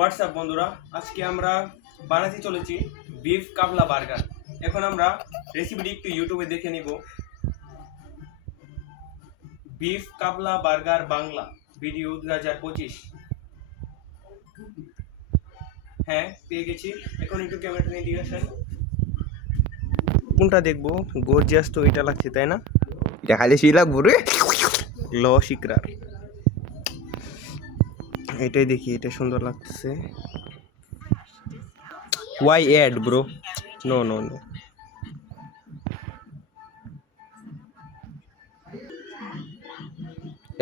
WhatsApp বন্ধুরা, আজকে আমরা বানাতে চলেছি বিফ কাবলা বার্গার। এখন আমরা রেসিপিটি একটু ইউটিউবে দেখে নিব। বিফ কাবলা বার্গার বাংলা ভিডিও 2025। হ্যাঁ, পেয়ে গেছি। এখন একটু ক্যামেরাটা নিয়ে দিয়ে আসেন। কোনটা দেখবো? গর্জিয়াস তো এটা লাগছে, তাই না? এটা খালি সেই লাগবো রে। ল শিকরার, এটাই দেখি, এটা সুন্দর লাগতেছে। Why add bro? No no no.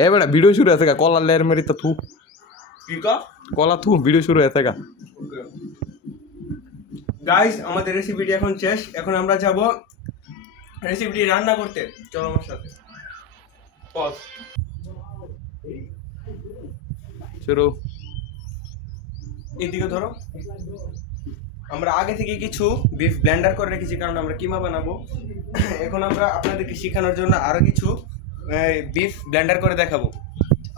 এ বেটা ভিডিও শুরু হয়েছে গা, কলার লেয়ার মেরি তো থু কি কলা থু ভিডিও শুরু হয়েছে গা। গাইস, আমাদের রেসিপিটি এখন শেষ। এখন আমরা যাব রেসিপিটি রান্না করতে। চলো আমার সাথে। পজ। শুরু। এদিকে ধরো। আমরা আগে থেকে কিছু বিফ ব্লেন্ডার করে রেখেছি, কারণ আমরা কিমা বানাবো। এখন আমরা আপনাদেরকে শেখানোর জন্য আরো কিছু বিফ ব্লেন্ডার করে দেখাবো।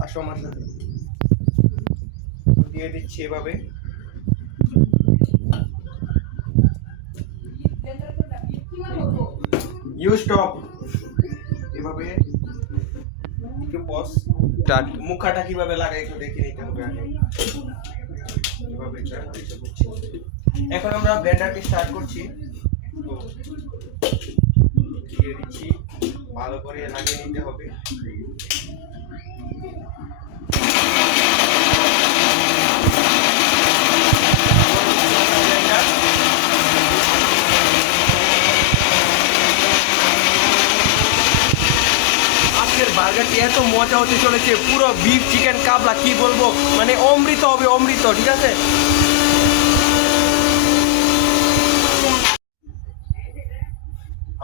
আসো আমার সাথে। দিয়ে দিচ্ছি এভাবে। You stop. এভাবে একটু পজ। স্টার্ট। মুখাটা কিভাবে লাগাই একটু দেখে নিতে হবে আগে। এভাবে এখন আমরা ব্লেন্ডারটি স্টার্ট করছি। তো দিয়ে দিচ্ছি, ভালো করে লাগিয়ে নিতে হবে। আজকের বার্গারটি এত মজা হতে চলেছে, পুরো বিফ চিকেন কাবলা, কি বলবো, মানে অমৃত হবে, অমৃত। ঠিক আছে,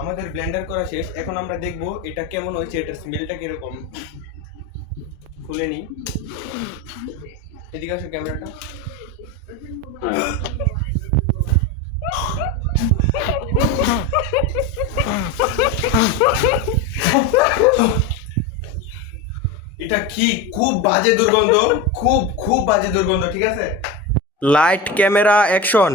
আমাদের ব্লেন্ডার করা শেষ। এখন আমরা দেখব এটা কেমন হয়েছে, এটার স্মেলটা কিরকম। খুলে নিই। এদিকে আসো ক্যামেরাটা। এটা কি খুব বাজে দুর্গন্ধ, খুব খুব বাজে দুর্গন্ধ। ঠিক আছে, লাইট ক্যামেরা অ্যাকশন।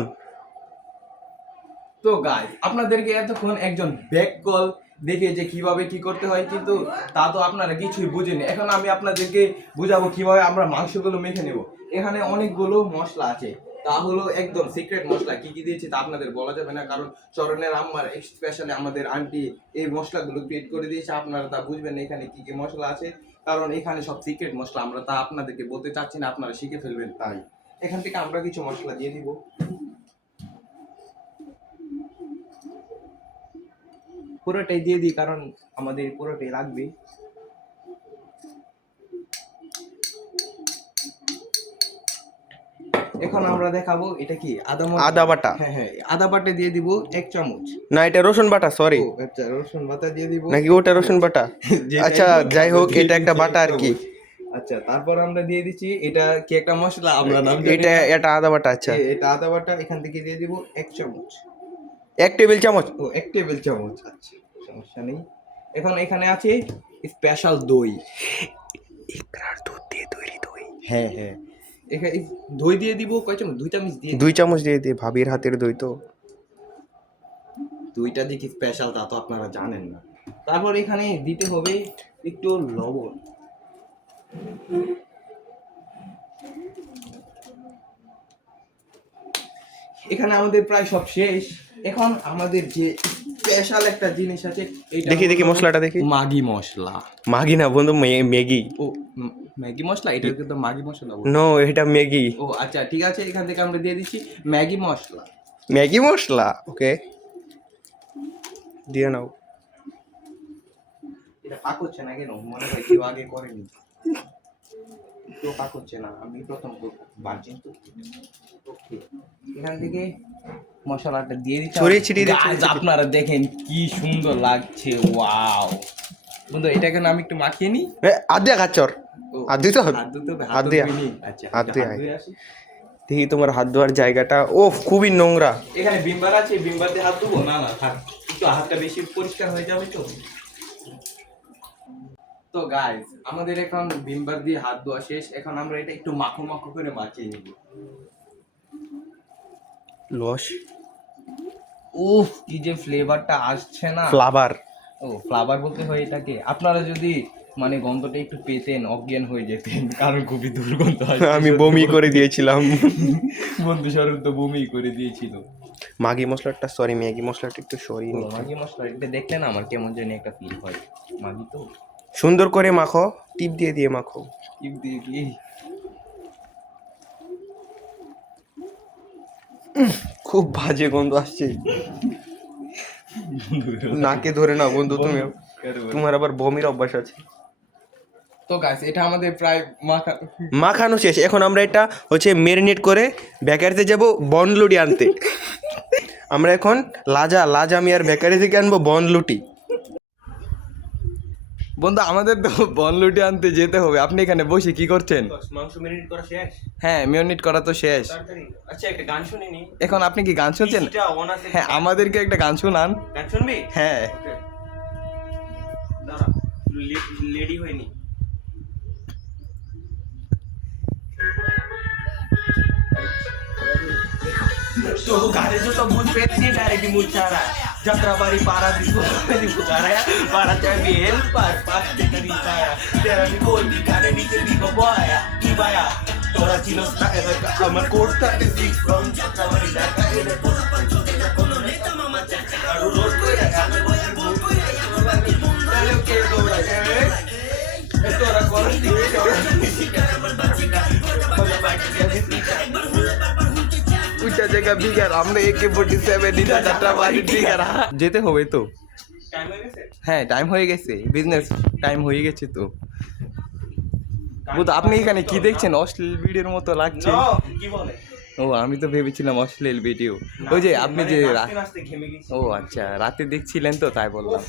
তো গাইস, আপনাদেরকে এতক্ষণ একজন ব্যাক কল দেখে যে কিভাবে কি করতে হয়, কিন্তু তা তো আপনারা কিছুই বুঝেনি। এখন আমি আপনাদেরকে বুঝাবো কিভাবে আমরা মাংসগুলো মেখে নেব। এখানে অনেকগুলো মশলা আছে, তা হলো একদম সিক্রেট মশলা। কি কি দিয়েছি তা আপনাদের বলা যাবে না, কারণ শরণের আম্মার স্পেশালি আমাদের আন্টি এই মশলাগুলো ক্রিয়েট করে দিয়েছে। আপনারা তা বুঝবেন না এখানে কি কি মশলা আছে, কারণ এখানে সব সিক্রেট মশলা। আমরা তা আপনাদেরকে বলতে চাচ্ছি না, আপনারা শিখে ফেলবেন। তাই এখান থেকে আমরা কিছু মশলা দিয়ে দিব। পুরোটাই দিয়ে দিই, কারণ আমাদের পুরোটাই লাগবে। এখন আমরা দেখাবো এটা কি আদা বাটা। হ্যাঁ হ্যাঁ, আদা বাটা দিয়ে দিব 1 চামচ। না, এটা রসুন বাটা, সরি। ও আচ্ছা, রসুন বাটা দিয়ে দিব নাকি ওটা রসুন বাটা? আচ্ছা, যাই হোক, এটা একটা বাটা আর কি। আচ্ছা, তারপর আমরা দিয়ে দিচ্ছি এটা কি একটা মশলা, আমরা নাম এটা আদা বাটা। আচ্ছা, এটা আদা বাটা। এখান থেকে দিয়ে দিব 1 চামচ। 1 টেবিল চামচ। ও 1 টেবিল চামচ। আচ্ছা, সমস্যা নেই। এখন এখানে আছে স্পেশাল দই। ইকরার দুধ দিয়ে তৈরি দই। হ্যাঁ হ্যাঁ, এখানে দই দিয়ে দিব কয় চামচ? 2 চামচ দিয়ে 2 চামচ দিয়ে দিয়ে, ভাবির হাতের দই তো। দুইটা দিকে স্পেশাল, তা তো আপনারা জানেন না। তারপর এখানে দিতে হবে একটু লবণ। এখানে আমাদের প্রায় সব শেষ। এখন আমাদের যে স্পেশাল একটা জিনিস আছে, এটা দেখি দেখি মশলাটা দেখি। ম্যাগি মশলা। ম্যাগি না বন্ধু, ম্যাগি। ও ম্যাগি মশলা, এটা কিন্তু ম্যাগি মশলা বলে। নো, এটা ম্যাগি। ও আচ্ছা, ঠিক আছে। এখান থেকে আমরা দিয়ে দিচ্ছি ম্যাগি মশলা। ম্যাগি মশলা, ওকে, দিয়ে নাও। এটা পাক হচ্ছে না কেন? মনে হয় কেউ আগে করেনি। তো পাক হচ্ছে না, আমি প্রথম করবো। বার্জিন তো ওকে। এখান থেকে মশলাটা দিয়ে দিচ্ছি। ছড়িয়ে ছিটিয়ে দিচ্ছি। Guys, আপনারা দেখেন কি সুন্দর লাগছে, ওয়াও। বন্ধু, এটাকে আমি একটু মাখিয়ে নিই। আদিয়া গাচর, আদি তো হাত ধুতে হবে, হাত আদিয়া। ধুয়ে নিই। আচ্ছা, হাত হাত ধুয়ে ধুয়ে আসি। দেখি তোমার হাত ধোয়ার জায়গাটা, ও খুবই নোংরা। এখানে ভিমবার আছে, ভিমবার দিয়ে হাত ধুবো? না না, থাক, একটু হাতটা বেশি পরিষ্কার হয়ে যাবে তো। তো গাইস, আমাদের এখন ভিমবার দিয়ে হাত ধোয়া শেষ। এখন আমরা এটা একটু মাখো মাখো করে মাখিয়ে নিব। লস উফ কি যে ফ্লেভারটা আসছে না। ফ্লাভার। ও ফ্লাভার বলতে হয় এটাকে। আপনারা যদি মানে গন্ধটা একটু পেতেন অজ্ঞান হয়ে যেতেন, কারণ খুবই দুর্গন্ধ আসছে। আমি বমি করে দিয়েছিলাম। বন্ধু স্বরূপ তো বমি করে দিয়েছিল। ম্যাগি মশলাটা সরি, ম্যাগি মশলাটা একটু সরি। ম্যাগি মশলা এটা দেখলে না আমার কেমন জানি একটা ফিল হয়। ম্যাগি তো সুন্দর করে মাখো, টিপ দিয়ে দিয়ে মাখো। টিপ দিয়ে কি খুব বাজে গন্ধ আসছে, নাকে ধরে না বন্ধু তুমি, তোমার আবার বমির অভ্যাস আছে। তো গাইস এটা আমাদের প্রায় মাখানো শেষ, এখন আমরা এটা হচ্ছে মেরিনেট করে বেকারিতে যাব বনলুটি আনতে। আমরা এখন লাজা আমি আর বেকারি থেকে আনবো বনলুটি। বন্ধু আমাদের তো বনলুটি আনতে যেতে হবে। আপনি এখানে বসে কি করছেন? মাংস মেরিনেট করা শেষ। হ্যাঁ মেরিনেট করা তো শেষ। আচ্ছা একটা গান শুনিনি। এখন আপনি কি গান শুনছেন? হ্যাঁ আমাদেরকে একটা গান শোনান। গান শুনবি? হ্যাঁ দাঁড়া, লেডি হয়নি। तो गाने जो तो मुझ पे नहीं डायरेक्ट मुझ चारा जत्रा बारी पारा दिखो गाया पारा चाहे बेल पार पास के तरीका आया तेरा भी कोई भी गाने नीचे दिखो बोया की बाया तोरा चिनो sta अमर कोटा सिक्स फ्रॉम जत्रा बारी डाका एले पोस्ट पंचो तेरा कोनो नेता मामा चाचा आरो रोज कोई रहा चले के गोरा ए तोरा कोरन दिखे तोरा निशिका मन बाचिका बोला बाकी दिखा উচ্চা জায়গা বিগার আমরা AK-47 নিতে যাত্রা বাড়ি বিগার যেতে হবে তো। টাইম হয়ে গেছে? হ্যাঁ টাইম হয়ে গেছে, বিজনেস টাইম হয়ে গেছে তো। বুঝো আপনি এখানে কি দেখছেন? অশ্লীল ভিডিওর মতো লাগছে। কি বলে? ও আমি তো ভেবেছিলাম অশ্লীল ভিডিও। ওই যে আপনি যে নাচতে ঘেমে গেছি। ও আচ্ছা রাতে দেখছিলেন তো তাই বললাম।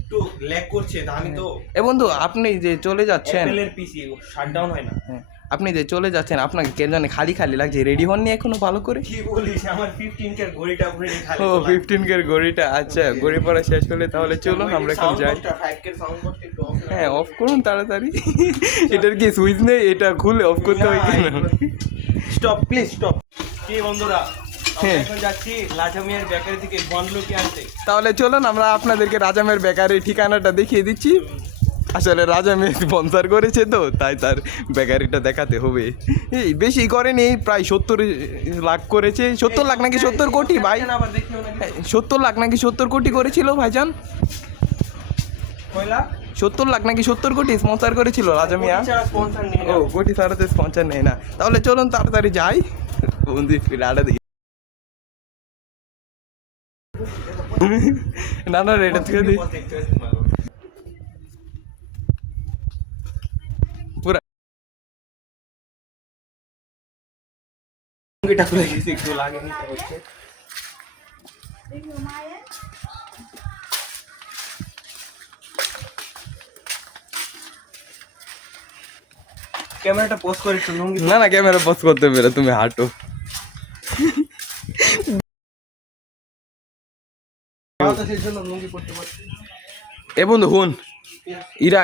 একটু ল্যাগ করছে, আমি তো এ বন্ধু আপনি যে চলে যাচ্ছেন, অ্যাপেলের পিসি শাটডাউন হয় না। হ্যাঁ, আপনি যে চলে যাচ্ছেন আপনাকে কে জানে খালি খালি লাগছে, রেডি হননি এখনো ভালো করে? কি বলিস, আমার 15 কে ঘড়িটা ঘুরে খালি। ও 15 এর ঘড়িটা, আচ্ছা ঘড়ি পড়া শেষ হলে তাহলে চলুন আমরা এখন যাই। 5 কে সাউন্ড বক্স একটু অফ। হ্যাঁ অফ করুন তাড়াতাড়ি। এটার কি সুইচ নেই? এটা খুলে অফ করতে হয় কেন? Stop please stop. কি বন্ধুরা, আমরা হ্যাঁ। এখন যাচ্ছি লাজামিয়ার বেকারি থেকে বনলুটি আনতে। তাহলে চলুন আমরা আপনাদেরকে রাজামের বেকারির ঠিকানাটা দেখিয়ে দিচ্ছি। আসলে রাজা মেয়ে স্পন্সর করেছে তো তাই তার বেকারিটা দেখাতে হবে। এই বেশি করেনি, প্রায় 70 লাখ করেছে। 70 লাখ নাকি 70 কোটি ভাই? আবার দেখিও না। 70 লাখ নাকি 70 কোটি করেছিল ভাইজান? কয়লা 70 লাখ নাকি 70 কোটি স্পন্সর করেছিল রাজা মিয়া। ছাড়া স্পন্সর নেই। ও কোটি ছাড়াতে স্পন্সর নেই না। তাহলে চলুন তাড়াতাড়ি যাই। বন্ধু ফিলাটা দেখি না না এটা থেকে দিই পুরা। এটা খুলে গেছে, একটু লাগে নিতে হচ্ছে। ক্যামেরাটা পোস্ট করে একটু লুঙ্গি। না না ক্যামেরা পোস্ট করতে পেরে তুমি হাঁটো। সেই জন্য লুঙ্গি পড়তে পারছি। এ বন্ধু হুন, ইরা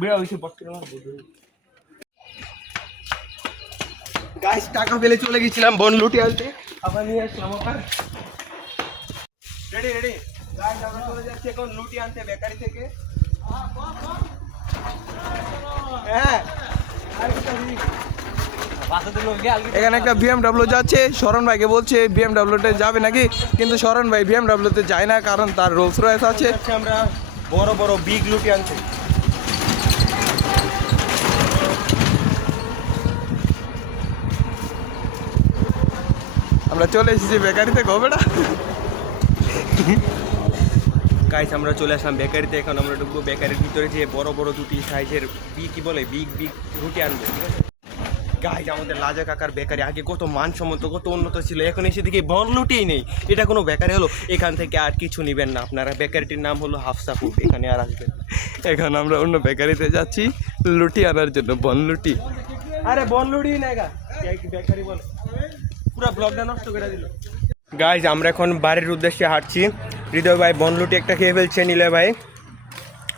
বেড়া হইছে পড়তে না। গাইস টাকা ফেলে চলে গেছিলাম বনলুটি আনতে, আবার নিয়ে আসলাম আবার। রেডি রেডি গাইস, আমরা চলে যাচ্ছি এখন লুটি আনতে বেকারি থেকে। হ্যাঁ এখানে একটা BMW যাচ্ছে, শরণ ভাইকে বলছে BMW-তে যাবে নাকি, কিন্তু শরণ ভাই BMW-তে যায় না কারণ তার রোলস রয়েস আছে। আমরা বড় বড় বিগ লুটি আনতে। আমরা চলে এসেছি বেকারিতে গোবেটা। গাইস আমরা চলে আসলাম বেকারিতে, এখন আমরা ঢুকবো বেকারির ভিতরে, যে বড় বড় দুটি সাইজের কি বলে বিগ রুটি আনবো, ঠিক আছে? গাইস আমাদের লাজা কাকার বেকারি আগে কত মানসম্মত কত উন্নত ছিল, এখন এসে দেখি বনলুটিই নেই। এটা কোনো বেকারি হলো? এখান থেকে আর কিছু নেবেন না আপনারা। বেকারিটির নাম হলো হাফসা ফুড, এখানে আর আসবেন না। এখন আমরা অন্য বেকারিতে যাচ্ছি লুটি আনার জন্য, বনলুটি। আরে বনলুটি না গা, বেকারি বলে পুরো ব্লগটা নষ্ট করে দিল। গাইস আমরা এখন বাড়ির উদ্দেশ্যে হাঁটছি। হৃদয় ভাই বনলুটি একটা খেয়ে ফেলছে, নিলয় ভাই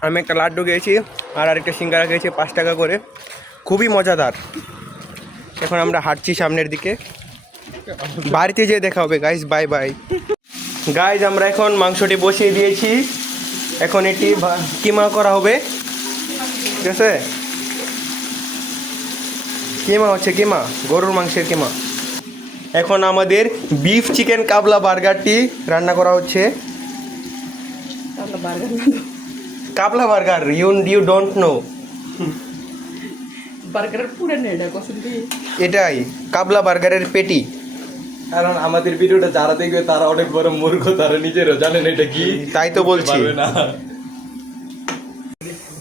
আমি একটা লাড্ডু খেয়েছি, আর আরেকটা সিঙ্গারা খেয়েছি 5 টাকা করে, খুবই মজাদার। এখন আমরা হাঁটছি সামনের দিকে, বাড়িতে যেয়ে দেখা হবে গাইস, বাই বাই। গাইস আমরা এখন মাংসটি বসিয়ে দিয়েছি, এখন এটি কিমা করা হবে, ঠিক আছে? কিমা হচ্ছে কিমা, গরুর মাংসের কিমা। এখন আমাদের বিফ চিকেন কাবলা বার্গারটি রান্না করা হচ্ছে। কাবলা বার্গার, ইউ ডোন্ট নো? বার্গারের পুরো নেই এটা কসম দিয়ে। এটাই কাবলা বার্গারের পেটি। কারণ আমাদের ভিডিওটা যারা দেখবে তারা অনেক বড় মূর্খ, তারা নিজেরও জানেন এটা কি, তাই তো বলছি। পারবে না।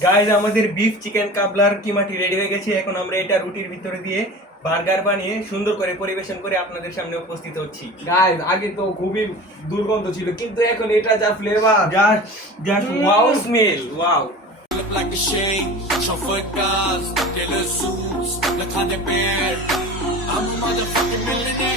গাইস আমাদের বিফ চিকেন কাবলার কিমাটি রেডি হয়ে গেছে, এখন আমরা এটা রুটির ভিতরে দিয়ে বার্গার বানিয়ে সুন্দর করে পরিবেশন করে আপনাদের সামনে উপস্থিত হচ্ছি। গাইস আগে তো খুবই দুর্গন্ধ ছিল, কিন্তু এখন এটা যা flavour, just wow smell, wow. Look like a shade, chauffeur cars, killer suits, look on the bear. I'm a motherfucking millionaire.